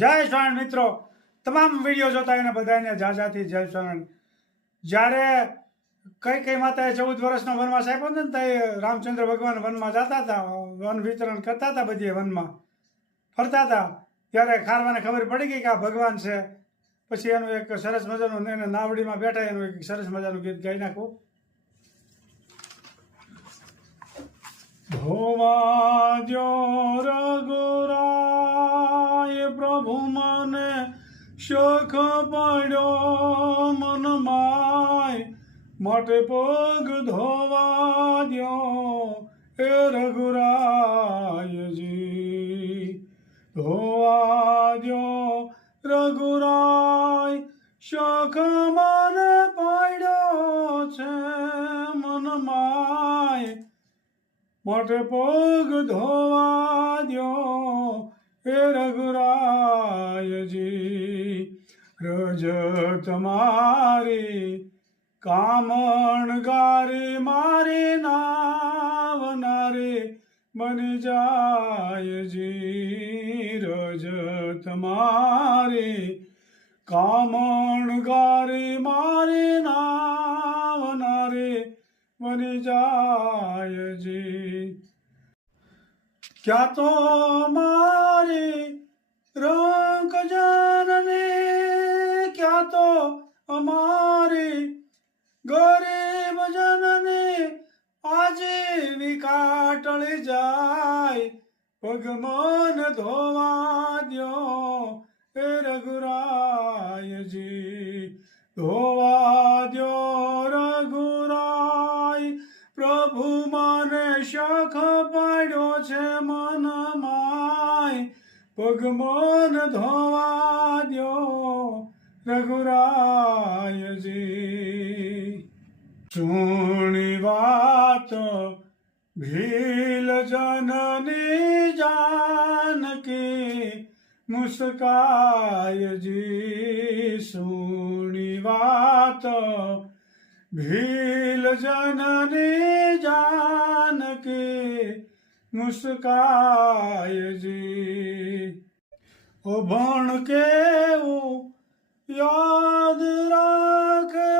જય સ્વામિનારાયણ મિત્રો, તમામ વિડીયો જોતા એને બધાને જાજાથી જય સ્વામિનારાયણ. જ્યારે કઈ માતાએ 14 વર્ષનો વનવાસ આપ્યો ને તે રામચંદ્ર ભગવાન વનમાં જતા હતા, વન વિતરણ કરતા હતા, બધી વનમાં ફરતા હતા, ત્યારે ખારવાને ખબર પડી ગઈ કે આ ભગવાન છે. પછી એનું એક સરસ મજાનું એને નાવડીમાં બેઠા એનું એક સરસ મજાનું ગીત ગાઈ નાખું. ધોવા દ્યો રઘુરાય પ્રભુ મને શોખ પડ્યો મન માય, માટે પગ ધોવા દ્યો એ રઘુરાયજી. ધોવા દ્યો રઘુરાય શોખ મને પડ્યો છે મન માય, માટે પગ ધોવા દ્યો એ રઘુરાયજી. રજત મારી કામણ ગારી મારી નાવનારી બની જાયજી. રજત મારી કામણ ગારી મારી નાવનારી બની જાયજી. ક્યાં તો મારી રંક જનની, ક્યાં તો અમારી ગરીબ જનની આજીવિકા ટળી જાય, પગમન ધોવા દ્યો એ રઘુરાયજી. ધોવા દ્યો રઘુરાય પ્રભુ મને શોખ પડ્યો છે મન માય, પગમન ધોવા દ્યો રઘુરાયજી. સુણી વાત ભીલ જનની જાનકી મુસ્કાયજી. સુણી વાત ભીલ જનની જાનકી મુસ્કાયજી. ઓ ભણ કેવું યાદ રાખે,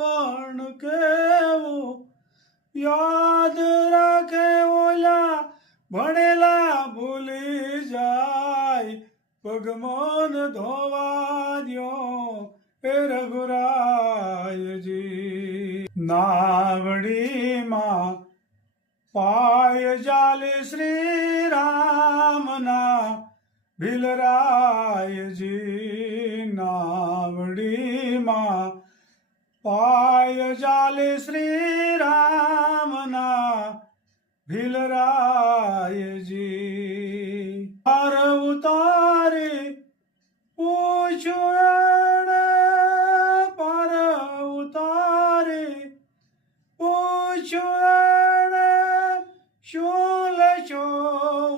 ભણ કેવું યાદ રાખે, ઓલા ભણેલા ભૂલી જાય, પગમન ધોવા દ્યો એ રઘુરાયજી. નાવડીમાં પાય જાલી શ્રી રામના ભીલરાયજી. નાવડીમાં પાય જાલી શ્રી રામના ભીલરાયજી. પાર ઉતારી પૂછ્યું એણે, પાર ઉતારી પૂછ્યું એણે, શું લેશો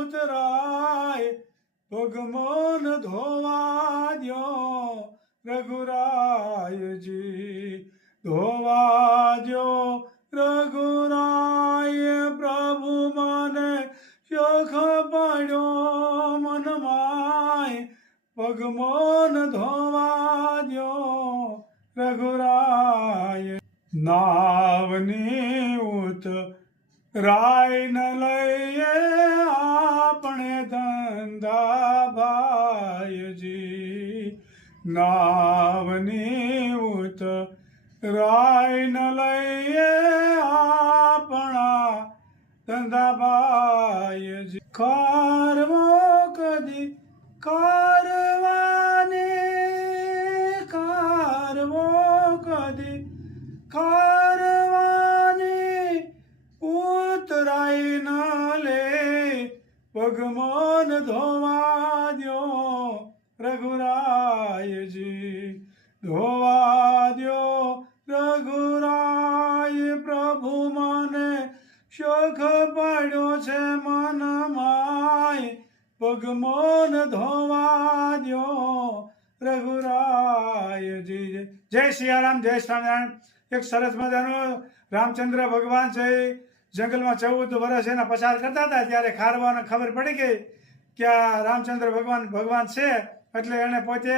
ઉતરાય, પગમન ધોવા દ્યો રઘુરાયજી. ધોવા દ્યો રઘુરાય પ્રભુ મને શોખ પડ્યો મન માય, પગમન ધોવા દ્યો રઘુરાય. નાવની ઉતરાય ન લઈએ આપણે ધંધા ભાઈજી. નાવની ઉતરાય ન લઈએ આપણા ધંધા ભાઈજી. કારવો કદી કારવાની, કારવો કદી કારવાની ઉતરાય ન લે, પગમન ધોવા દ્યો રઘુરાયજી. ધોવા દ્યો રઘુરાય પ્રભુ મને શોખ પડ્યો છે મન માય, પગમન ધોવા દ્યો રઘુરાયજી. જય સિયારામ, જય સ્વામિનારાયણ. એક સરસ મજાનું રામચંદ્ર ભગવાન છે જંગલમાં 14 વર્ષ એના પસાર કરતા હતા, ત્યારે ખારવાને ખબર પડી ગઈ કે આ રામચંદ્ર ભગવાન છે, એટલે એને પોતે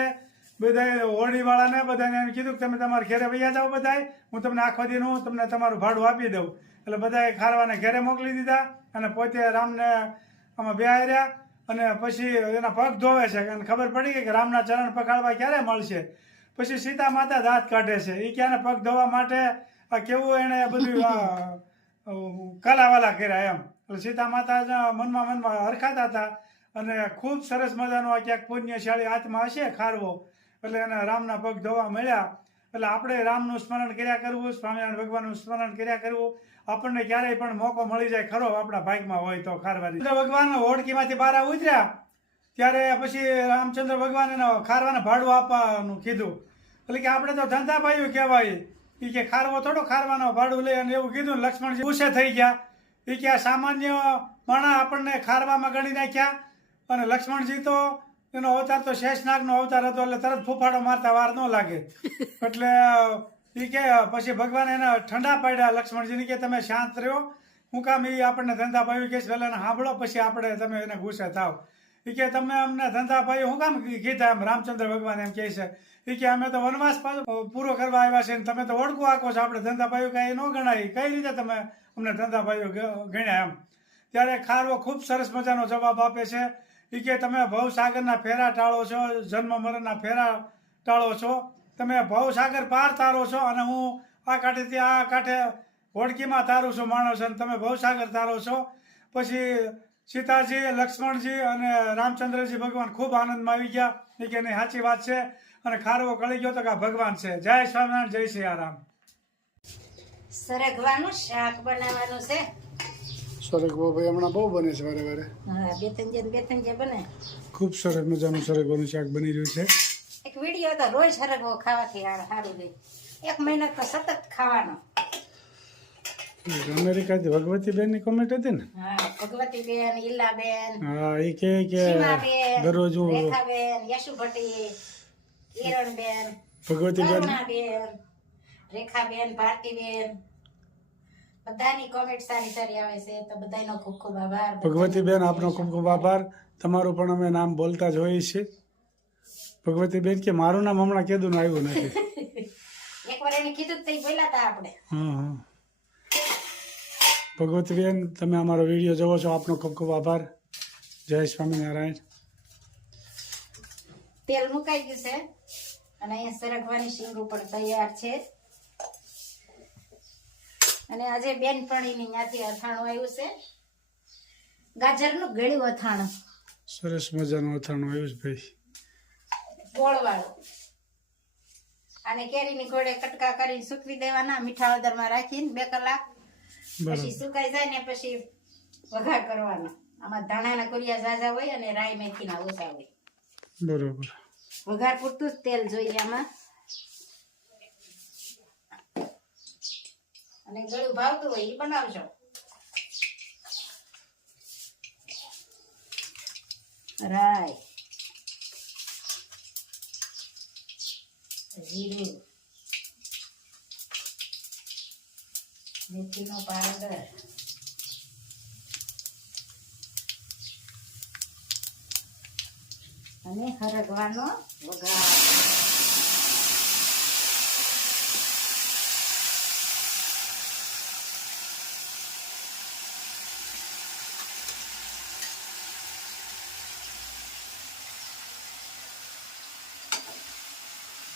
બધા હોળીવાળાને બધાને એમ કીધું કે તમે તમારા ઘેરે વૈયા જાઓ બધાય, હું તમને આખો દીનું તમને તમારું ભાડું આપી દઉં. એટલે બધાએ ખારવાને ઘેરે મોકલી દીધા અને પોતે રામને આમાં બેહાર્યા અને પછી એના પગ ધોવે છે અને ખબર પડી ગઈ કે રામના ચરણ પખાડવા ક્યારે મળશે. પછી સીતા માતા દાંત કાઢે છે, એ ક્યાંને પગ ધોવા માટે આ કેવું એને બધું કલાવાલા કર્યા એમ. એટલે સીતા માતા મનમાં હરખાતા હતા અને ખૂબ સરસ મજાનો આ ક્યાંક પુણ્યશાળી આત્મા હશે ખારવો, એટલે એને રામના પગ ધોવા મળ્યા. એટલે આપણે રામનું સ્મરણ કર્યા કરવું, સ્વામિનારાયણ ભગવાનનું સ્મરણ કર્યા કરવું, આપણને ક્યારેય પણ મોકો મળી જાય ખરો આપણા ભાગમાં હોય તો ખારવાની. ભગવાન હોડકીમાંથી બહાર ઉતર્યા ત્યારે પછી રામચંદ્ર ભગવાન એને ખારવાને ભાડું આપવાનું કીધું. એટલે કે આપણે તો ધંધાભાઈઓ કહેવાય, એ કે ખારવો થોડો ખારવાનો ભાડું લે અને એવું કીધું. લક્ષ્મણજી ગુસ્સે થઈ ગયા, એ કે આ સામાન્ય માણસ આપણને ખારવામાં ગણી નાખ્યા. અને લક્ષ્મણજી તો એનો અવતાર તો શેષનાગનો અવતાર હતો, એટલે તરત ફૂફાડો મારતા વાર ન લાગે. એટલે એ કે પછી ભગવાન એને ઠંડા પાડ્યા લક્ષ્મણજીને કે તમે શાંત રહ્યો, હું કામ એ આપણને ધંધાભાઈ કે પહેલાં સાંભળો પછી આપણે તમે એને ગુસ્સે થાવ. એ કે તમે અમને ધંધાભાઈ હું કામ કીધા એમ રામચંદ્ર ભગવાન એમ કહે છે. એ કે અમે તો વનવાસ પૂરો કરવા આવ્યા છે ને તમે તો ઓળખું આખો છો, આપણે ધંધાભાઈઓ કાંઈ ન ગણાય, કઈ રીતે તમે અમને ધંધાભાઈઓ ગણ્યા એમ. ત્યારે ખારવો ખૂબ સરસ મજાનો જવાબ આપે છે. એ કે તમે ભવસાગરના ફેરા ટાળો છો, જન્મ મરણના ફેરા ટાળો છો, તમે ભવસાગર પાર તારો છો અને હું આ કાંઠેથી આ કાંઠે હોડકીમાં તારું છું માણસ, અને તમે ભવસાગર તારો છો. પછી સીતાજી, લક્ષ્મણજી અને રામચંદ્રજી ભગવાન ખૂબ આનંદમાં આવી ગયા. એ કે નહીં સાચી વાત છે, અને ખારવો કળી ગયો તો કે આ ભગવાન છે. જય સ્વામિનારાયણ, જય સિયારામ. સરગવાનું શાક બનાવવાનું છે. સરગવો ભાઈ હમણાં બહુ બને છે વારે વારે. હા, બે ત્રણ જે બને. ખૂબ સરસ મજાનું સરગવાનું શાક બની રહ્યું છે. એક વિડીયો તો રોજ સરગવો ખાવાથી સારું રહે, 1 મહિનો તો સતત ખાવાનો. અમેરિકાથી ભગવતીબેન ની કોમેન્ટ હતી ને? હા, ભગવતીબેન, ઈલાબેન, હા, એ કે સીમાબેન, દરરોજ રેખાબેન, યશુ ભટ્ટી, કિરણબેન, ભગવતીબેન, કરુણાબેન, રેખાબેન, ભારતીબેન, બધાની કોમેન્ટ સારી સારી આવે છે, તો બધાનો ખૂબ ખૂબ આભાર. ભગવતીબેન આપનો ખૂબ ખૂબ આભાર. તમારું પણ અમે નામ બોલતા જ હોઈએ છીએ. ભગવતીબેન કે મારું નામ હમણાં કેદું આવ્યું નથી. એકવાર એને કીધું તો બોલ્યા હતા આપણે. હા, ભગવતીબેન તમે અમારો વિડીયો જોવો છો, આપનો ખૂબ ખૂબ આભાર. જય સ્વામિનારાયણ. તેલ મુકાઈ ગયું છે અને અહીંયા સરગવાની શીંગું પણ તૈયાર છે. અને આજે બેનપણીની ત્યાંથી અથાણું આવ્યું છે, ગાજરનું ગળ્યું અથાણું. સરસ મજાનું અથાણું આવ્યું છે ભાઈ, ગોળવાળું. અને કેરીની ગોળે કટકા કરીને સૂકવી દેવાના, મીઠા હળદરમાં રાખીને 2 કલાક, પછી સુકાઈ જાય ને પછી વઘાર કરવાનો. આમાં ધાણાના કુરિયા ઝાઝા હોય અને રાઈ મેથીના ઓછા હોય. બરોબર. વઘાર પૂરતું જ તેલ જોઈએ આમાં. અને ગળ્યું ભાવતું હોય એ બનાવજો. રાઈ, જીરું, મેથીનો પાવડર, અને હરગવાનો વઘાર.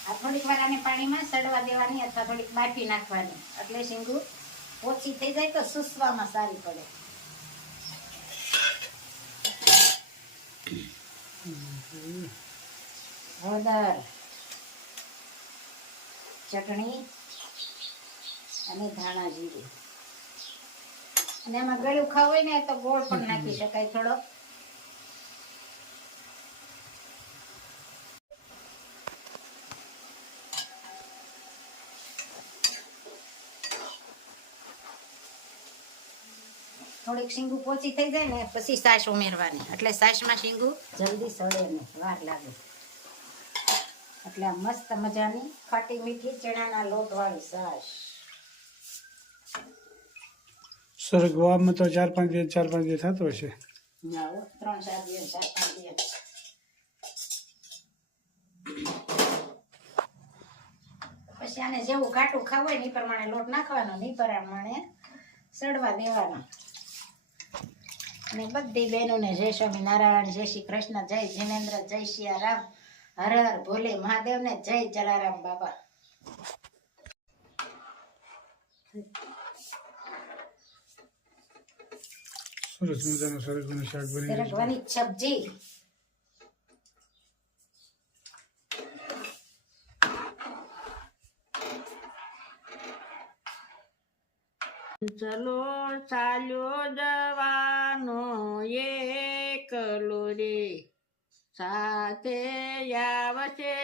આ થોડીક વાર આને પાણીમાં સડવા દેવાની અથવા થોડીક બાફી નાખવાની, એટલે શીંગું ઓછી થઈ જાય તો સુસવામાં સારી પડે. હળદર, ચટણી અને ધાણા જીરું. અને એમાં ગળ્યું ખાવું હોય ને તો ગોળ પણ નાખી શકાય થોડો. થોડીક શીંગું પોચી થઈ જાય ને પછી છાશ ઉમેરવાની, એટલે છાશમાં શીંગું જલ્દી સડે નહીં, વાર લાગે. એટલે આ મસ્ત મજાની ખાટી મીઠી ચણાના લોટવાળી છાશ. સરગવામાં તો 4-5 દિવસ થતો હશે. ના હો, 3-4 દિવસ 4-5 દિવસ. પછી આને જેવું ઘાટું ખાવું હોય ને એ પ્રમાણે લોટ નાખવાનો ને એ પ્રમાણે સડવા દેવાનો. અને બધી બહેનોને જય સ્વામિનારાયણ, જય શ્રી કૃષ્ણ, જય જીનેન્દ્ર, જય સિયારામ, હર હર ભોલે મહાદેવને જય જલારામ બાપા. સરસ મજાનું સરગવાનું શાક બની ગયું છે. સરગવાની સબ્જી. ચલો ચાલ્યો જવાનો એકલો રે, સાથે આવશે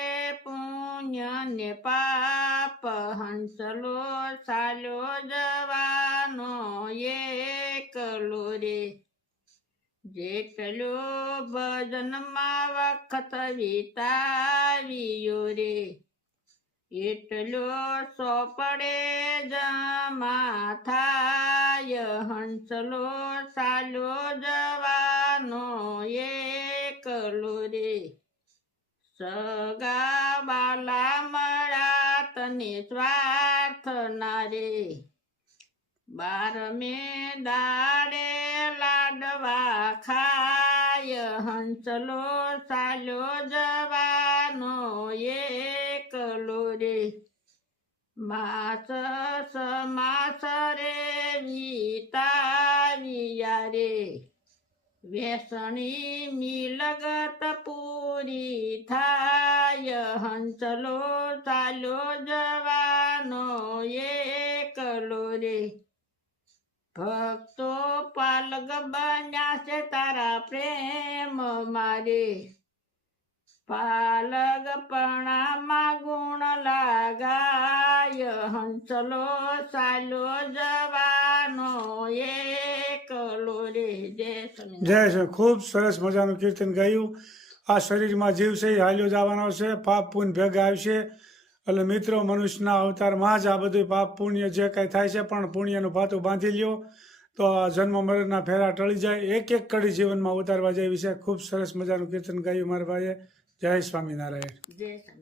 પુણ્ય ને પાપ. હંસલો ચાલ્યો જવાનો એકલો રે, જેટલો ભજનમાં વખત વિતાવ્યો રે, એટલો સોપડે જમા થાય. હંસલો ચાલ્યો જવાનો એકલો રે, સગા બાલા મળ્યા તને સ્વાર્થ ના રે, 12મે દાડે લાડવા ખાય. હંસલો ચાલ્યો જવાનો એકલો રે, માસ સમાસ રે વિતાવ્યા રે, વેસણી મિલગત પૂરી થાય. હંસલો ચાલ્યો જવાનો એકલો રે, ભક્તો પાલગ બન્યા છે તારા પ્રેમ મારે, પાલગ પણામાં ગુણ લાગાય. હંસલો ચાલ્યો જવાનો એકલો રે. જય સ્વામિનારાયણ. જય છે. ખૂબ સરસ મજાનું કીર્તન ગાયું. આ શરીરમાં જીવ છે એ હાલ્યો જવાનો છે, પાપ પુણ્ય ભેગા આવશે. એટલે મિત્રો, મનુષ્યના અવતારમાં જ આ બધું પાપ પુણ્ય જે કાંઈ થાય છે, પણ પુણ્યનું ભાતું બાંધી લ્યો તો આ જન્મ મરણના ફેરા ટળી જાય. એક એક કડી જીવનમાં ઉતારવા જેવી છે. ખૂબ સરસ મજાનું કીર્તન ગાયું મારા ભાઈએ. જય સ્વામિનારાયણ. જય સ્વામિનારાયણ.